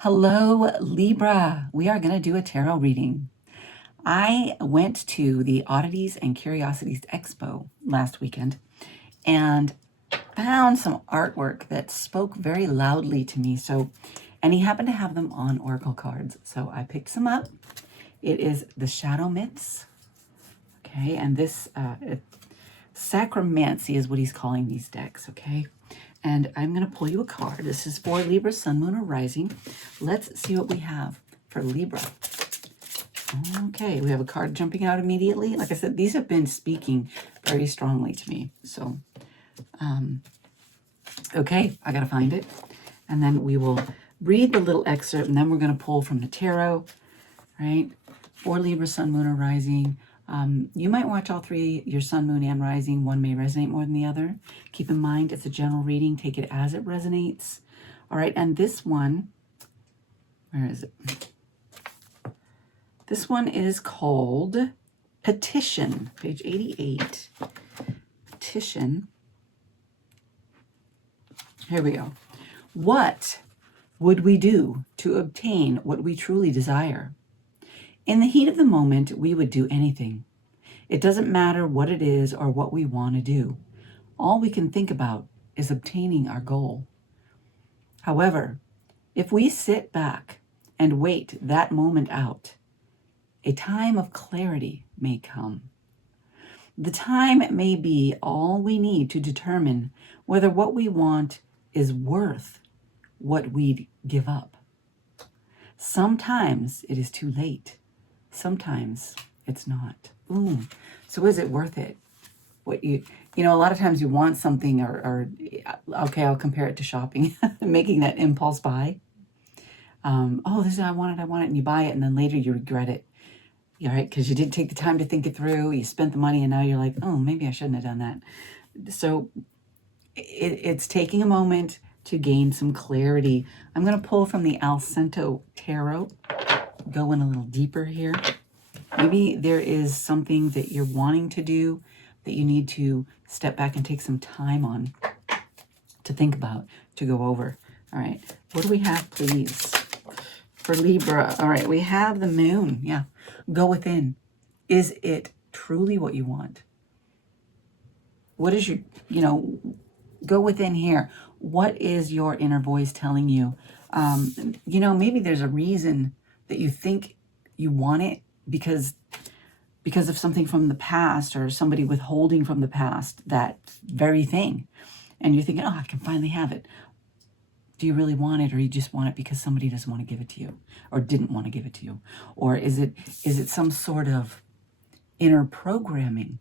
Hello, Libra. We are going to do a tarot reading. I went to the Oddities and Curiosities Expo last weekend and found some artwork that spoke very loudly to me. And he happened to have them on oracle cards. So I picked some up. It is the Shadow Myths. Okay, and this Sacromancy is what he's calling these decks, okay? And I'm going to pull you a card. This is for Libra, Sun, Moon, or Rising. Let's see what we have for Libra. Okay, we have a card jumping out immediately. Like I said, these have been speaking very strongly to me. So, okay, I got to find it. And then we will read the little excerpt, and then we're going to pull from the tarot, right? For Libra, Sun, Moon, or Rising. You might watch all three, your Sun, Moon, and Rising. One may resonate more than the other. Keep in mind, it's a general reading. Take it as it resonates. All right, and this one, where is it? This one is called Petition, page 88. Petition. Here we go. What would we do to obtain what we truly desire? In the heat of the moment, we would do anything. It doesn't matter what it is or what we want to do. All we can think about is obtaining our goal. However, if we sit back and wait that moment out, a time of clarity may come. The time may be all we need to determine whether what we want is worth what we'd give up. Sometimes it is too late. Sometimes it's not. Ooh, so is it worth it? What you know, a lot of times you want something or okay, I'll compare it to shopping, making that impulse buy. Oh, this is I want it, and you buy it, and then later you regret it. All right, because you didn't take the time to think it through. You spent the money, and now you're like, oh, maybe I shouldn't have done that. So it's taking a moment to gain some clarity. I'm going to pull from the Alcento Tarot. Go in a little deeper here. Maybe there is something that you're wanting to do that you need to step back and take some time on to think about, to go over. All right, what do we have, please, for Libra? All right, we have the Moon. Yeah, go within. Is it truly what you want? What is your, go within here. What is your inner voice telling you? Maybe there's a reason that you think you want it because of something from the past or somebody withholding from the past that very thing. And you're thinking, oh, I can finally have it. Do you really want it, or you just want it because somebody doesn't want to give it to you or didn't want to give it to you? Or is it some sort of inner programming,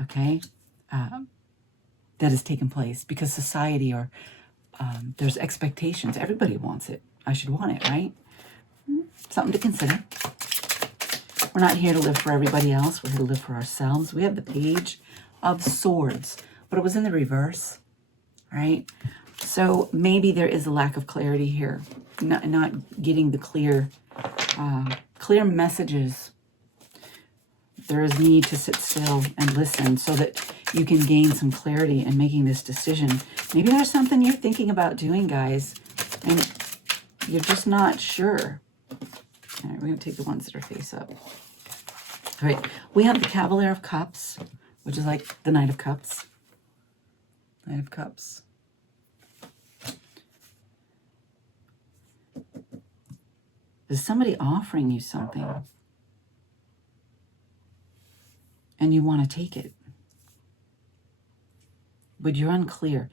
okay, that has taken place because society or there's expectations. Everybody wants it. I should want it, right? Something to consider. We're not here to live for everybody else. We're here to live for ourselves. We have the Page of Swords, but it was in the reverse, right? So maybe there is a lack of clarity here, not getting the clear messages. There is need to sit still and listen so that you can gain some clarity in making this decision. Maybe there's something you're thinking about doing, guys, and you're just not sure. All right, we're going to take the ones that are face up. All right, we have the Cavalier of Cups, which is like the Knight of Cups. Knight of Cups. Is somebody offering you something and you want to take it, but you're unclear?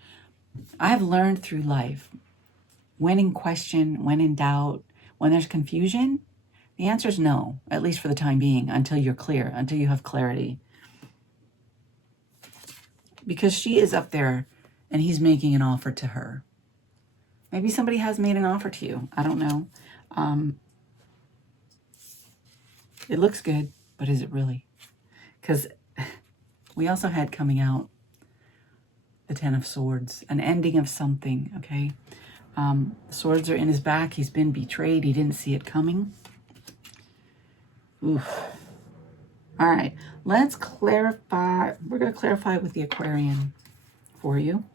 I've learned through life, when in question, when in doubt, when there's confusion, the answer is no, at least for the time being, until you're clear, until you have clarity. Because she is up there and he's making an offer to her. Maybe somebody has made an offer to you. I don't know. It looks good, but is it really? Because we also had coming out the Ten of Swords, an ending of something, okay? The swords are in his back. He's been betrayed. He didn't see it coming. Oof. All right, let's clarify. We're going to clarify with the Aquarian for you.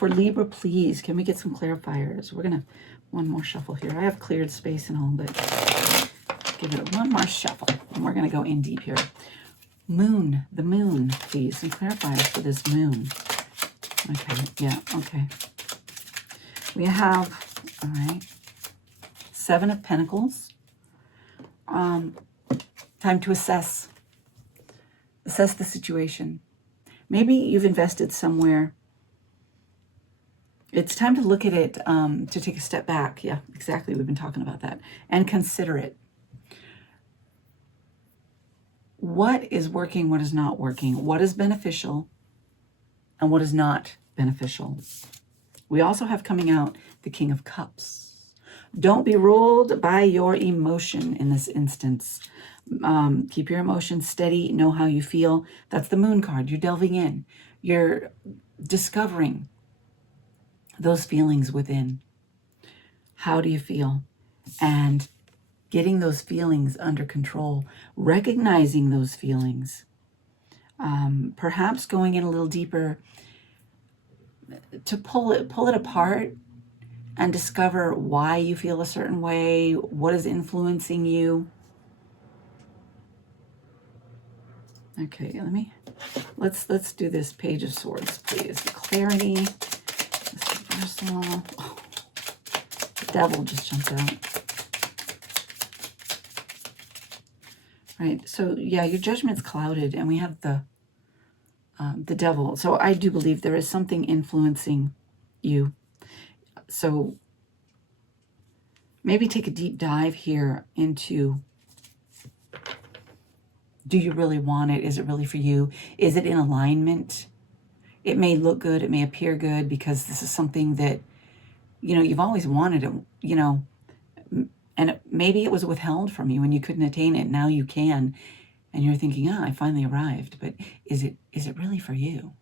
For Libra, please, can we get some clarifiers? We're going to, one more shuffle here. I have cleared space and all, but give it one more shuffle. And we're going to go in deep here. Moon, the moon, please. Some clarifiers for this moon. Okay, yeah, okay. We have, all right, 7 of Pentacles. Time to assess. Assess the situation. Maybe you've invested somewhere. It's time to look at it, to take a step back. Yeah, exactly. We've been talking about that. And consider it. What is working, what is not working? What is beneficial and what is not beneficial? We also have coming out the King of Cups. Don't be ruled by your emotion in this instance. Keep your emotions steady. Know how you feel. That's the Moon card. You're delving in. You're discovering those feelings within. How do you feel? And getting those feelings under control. Recognizing those feelings. Perhaps going in a little deeper to pull it apart and discover why you feel a certain way, what is influencing you. Okay, let's do this Page of Swords, please. Clarity, this reversal. Oh, the Devil just jumped out. Right, so yeah, your judgment's clouded, and we have the Devil. So I do believe there is something influencing you. So maybe take a deep dive here into, do you really want it? Is it really for you? Is it in alignment? It may look good. It may appear good because this is something that, you know, you've always wanted it, you know, and maybe it was withheld from you and you couldn't attain it. Now you can. And you're thinking, ah, I finally arrived. But is it really for you?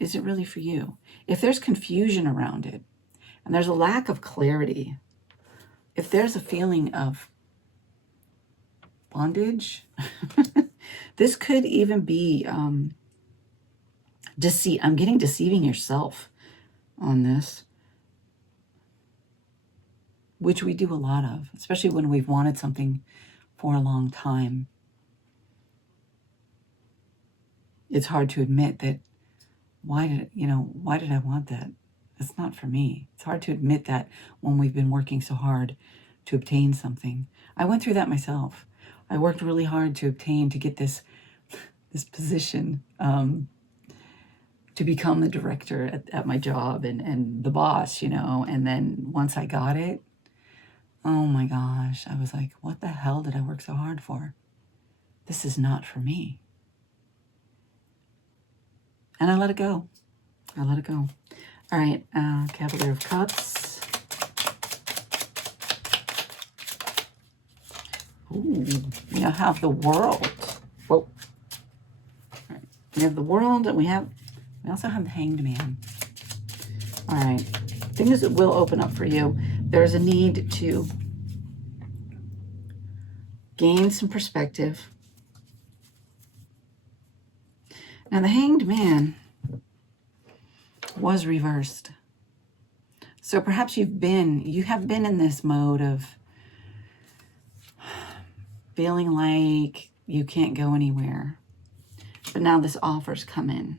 Is it really for you? If there's confusion around it and there's a lack of clarity, if there's a feeling of bondage, this could even be deceit. I'm getting deceiving yourself on this, which we do a lot of, especially when we've wanted something for a long time. It's hard to admit that, why did I want that? It's not for me. It's hard to admit that when we've been working so hard to obtain something. I went through that myself. I worked really hard to obtain, to get this position, to become the director at my job and the boss, you know. And then once I got it, oh my gosh, I was like, what the hell did I work so hard for? This is not for me. And I let it go. I let it go. All right, Cavalier of Cups. Ooh, we now have the World. Whoa. All right. We have the World, and we also have the Hanged Man. All right. Things that will open up for you. There's a need to gain some perspective. Now, the Hanged Man was reversed. So perhaps you have been in this mode of feeling like you can't go anywhere. But now this offer's come in.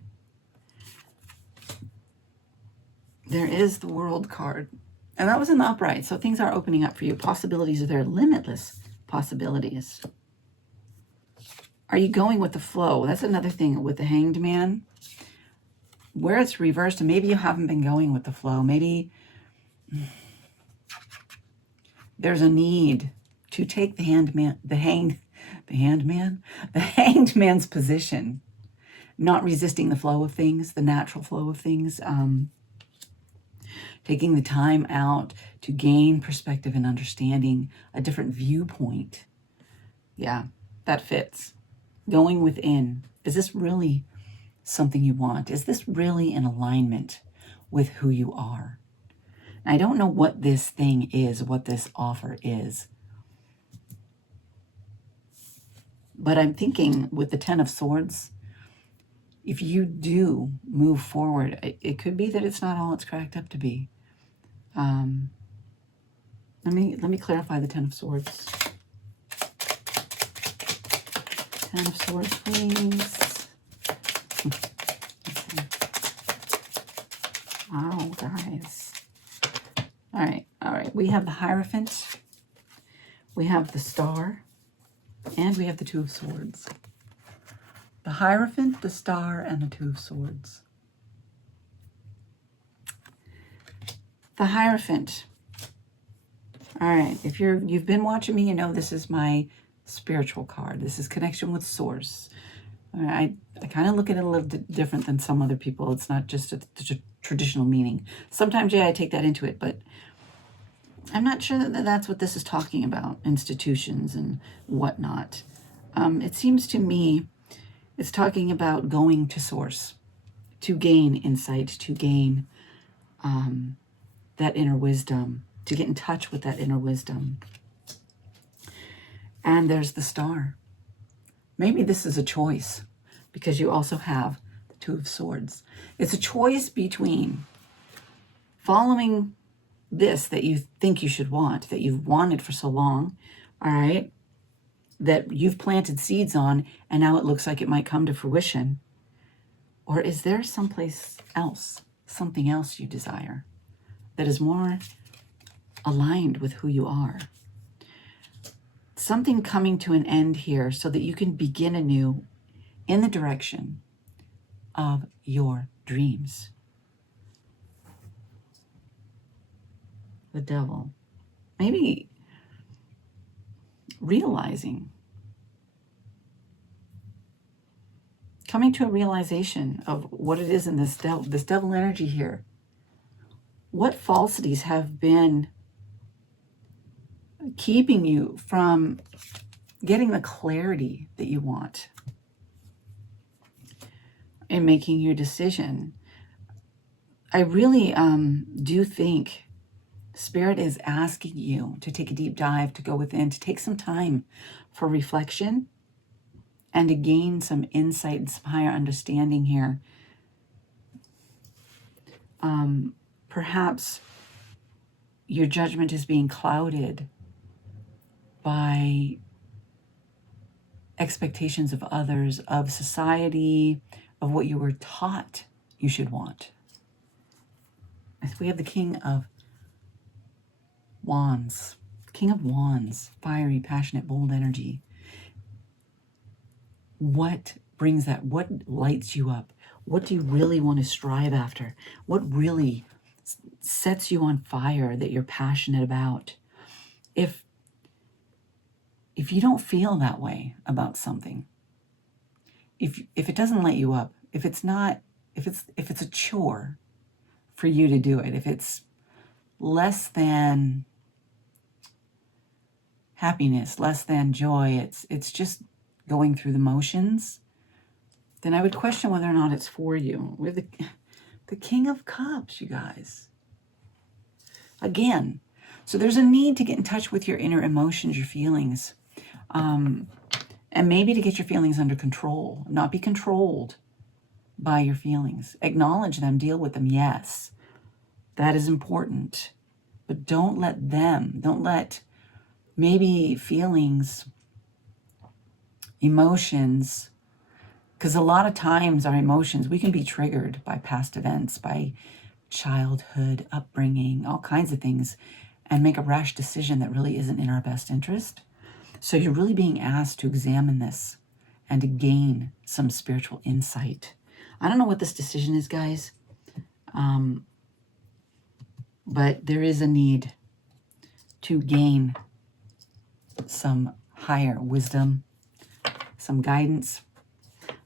There is the World card. And that was in the upright. So things are opening up for you. Possibilities are there. Limitless possibilities. Are you going with the flow? That's another thing with the Hanged Man. Where it's reversed, and maybe you haven't been going with the flow. Maybe there's a need to take the Hanged Man's position, not resisting the flow of things, the natural flow of things, taking the time out to gain perspective and understanding, a different viewpoint. Yeah, that fits. Going within. Is this really something you want? Is this really in alignment with who you are? I don't know what this thing is, what this offer is. But I'm thinking with the Ten of Swords, if you do move forward, it could be that it's not all it's cracked up to be. Let me clarify the Ten of Swords. Ten of Swords, please. Oh, guys. All right. We have the Hierophant. We have the Star. And we have the Two of Swords. The Hierophant, the Star, and the Two of Swords. The Hierophant. All right. If you've been watching me, you know this is my spiritual card. This is connection with Source. I kind of look at it a little different than some other people. It's not just a traditional meaning. Sometimes, yeah, I take that into it, but I'm not sure that that's what this is talking about, institutions and whatnot. It seems to me it's talking about going to Source to gain insight, to gain that inner wisdom, to get in touch with that inner wisdom. And there's the Star. Maybe this is a choice because you also have the Two of Swords. It's a choice between following this that you think you should want, that you've wanted for so long, all right, that you've planted seeds on, and now it looks like it might come to fruition. Or is there someplace else, something else you desire that is more aligned with who you are? Something coming to an end here so that you can begin anew in the direction of your dreams. The Devil. Maybe realizing, coming to a realization of what it is in this devil energy here. What falsities have been keeping you from getting the clarity that you want in making your decision? I really do think Spirit is asking you to take a deep dive, to go within, to take some time for reflection and to gain some insight and some higher understanding here. Perhaps your judgment is being clouded by expectations of others, of society, of what you were taught you should want. We have the King of Wands. King of Wands, fiery, passionate, bold energy. What brings that? What lights you up? What do you really want to strive after? What really sets you on fire that you're passionate about? If you don't feel that way about something, if it doesn't light you up, if it's a chore for you to do it, if it's less than happiness, less than joy, it's just going through the motions, then I would question whether or not it's for you. We're the King of Cups, you guys. Again, so there's a need to get in touch with your inner emotions, your feelings, and maybe to get your feelings under control, not be controlled by your feelings. Acknowledge them, deal with them, yes. That is important. But don't let maybe feelings, emotions, because a lot of times our emotions, we can be triggered by past events, by childhood, upbringing, all kinds of things, and make a rash decision that really isn't in our best interest. So you're really being asked to examine this and to gain some spiritual insight. I don't know what this decision is, guys, but there is a need to gain some higher wisdom, some guidance.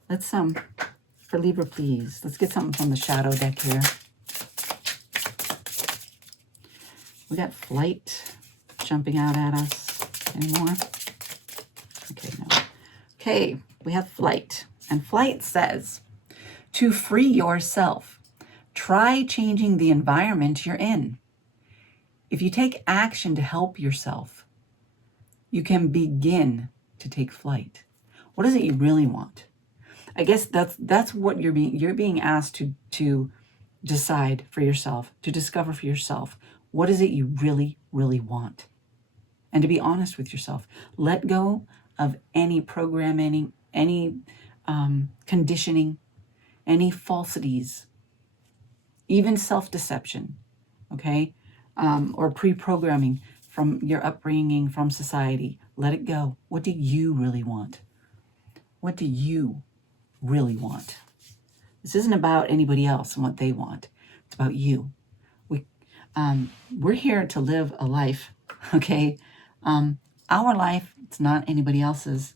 Let's, for Libra, please, let's get something from the shadow deck here. We got Flight jumping out at us. Any more? Okay, no. Okay, we have Flight. And Flight says, to free yourself, try changing the environment you're in. If you take action to help yourself, you can begin to take flight. What is it you really want? I guess that's what you're being asked to decide for yourself, to discover for yourself. What is it you really, really want? And to be honest with yourself. Let go of any programming, any conditioning, any falsities, even self-deception, okay? Or pre-programming from your upbringing, from society. Let it go. What do you really want? What do you really want? This isn't about anybody else and what they want. It's about you. We're here to live a life, okay? Our life, it's not anybody else's.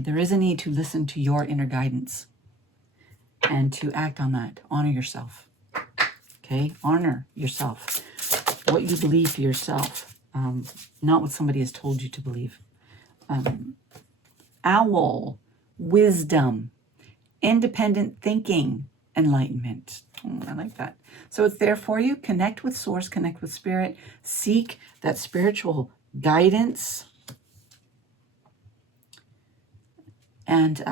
There is a need to listen to your inner guidance and to act on that. Honor yourself, okay? Honor yourself. What you believe for yourself, not what somebody has told you to believe. Owl, wisdom, independent thinking, enlightenment. I like that. So it's there for you. Connect with source, connect with spirit, seek that spiritual guidance, and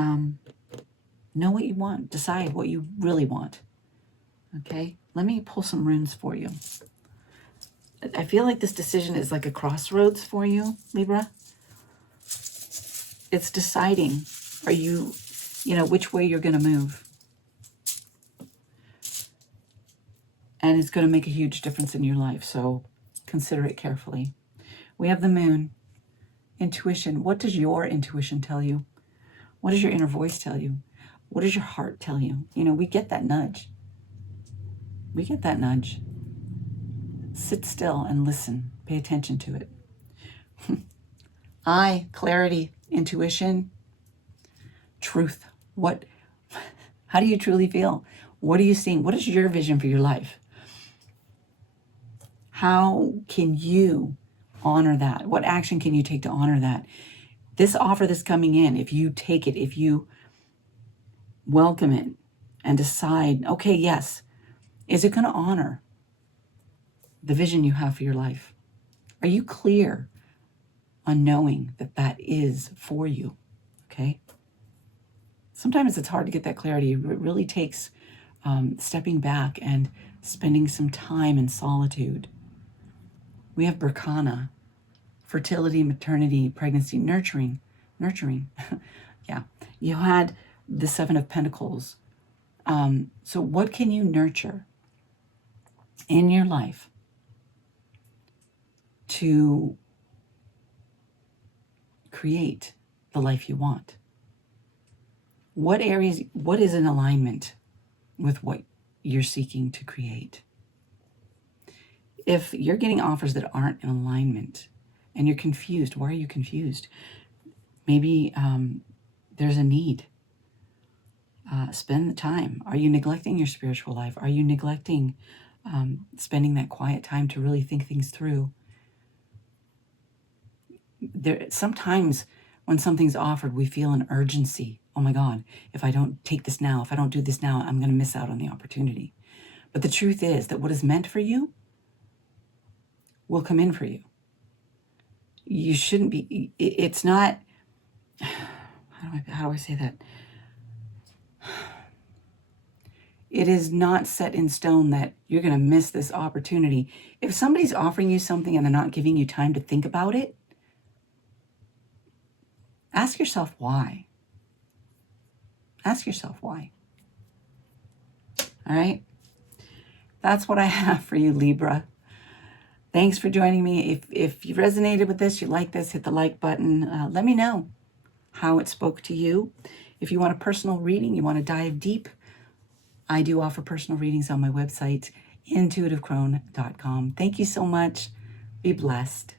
know what you want. Decide what you really want. Okay? Let me pull some runes for you. I feel like this decision is like a crossroads for you, Libra. It's deciding, are you, which way you're going to move. And it's going to make a huge difference in your life, so consider it carefully. We have the moon. Intuition. What does your intuition tell you? What does your inner voice tell you? What does your heart tell you? We get that nudge. We get that nudge. Sit still and listen. Pay attention to it. Clarity, intuition, truth. How do you truly feel? What are you seeing? What is your vision for your life? How can you honor that? What action can you take to honor that? This offer that's coming in, if you take it, if you welcome it and decide, okay, yes, is it going to honor the vision you have for your life? Are you clear on knowing that that is for you? Okay? Sometimes it's hard to get that clarity. It really takes stepping back and spending some time in solitude. We have Berkana, fertility, maternity, pregnancy, nurturing. Yeah. You had the Seven of Pentacles. So what can you nurture in your life to create the life you want? What is in alignment with what you're seeking to create? If you're getting offers that aren't in alignment and you're confused, why are you confused? Maybe there's a need. Spend the time. Are you neglecting your spiritual life? Are you neglecting spending that quiet time to really think things through? Sometimes when something's offered, we feel an urgency. Oh my God, if I don't take this now, if I don't do this now, I'm going to miss out on the opportunity. But the truth is that what is meant for you will come in for you. You shouldn't be, it's not, how do I say that? It is not set in stone that you're going to miss this opportunity. If somebody's offering you something and they're not giving you time to think about it, ask yourself why. Ask yourself why. All right? That's what I have for you, Libra. Thanks for joining me. If you resonated with this, you like this, hit the like button. Let me know how it spoke to you. If you want a personal reading, you want to dive deep, I do offer personal readings on my website, intuitivecrone.com. Thank you so much. Be blessed.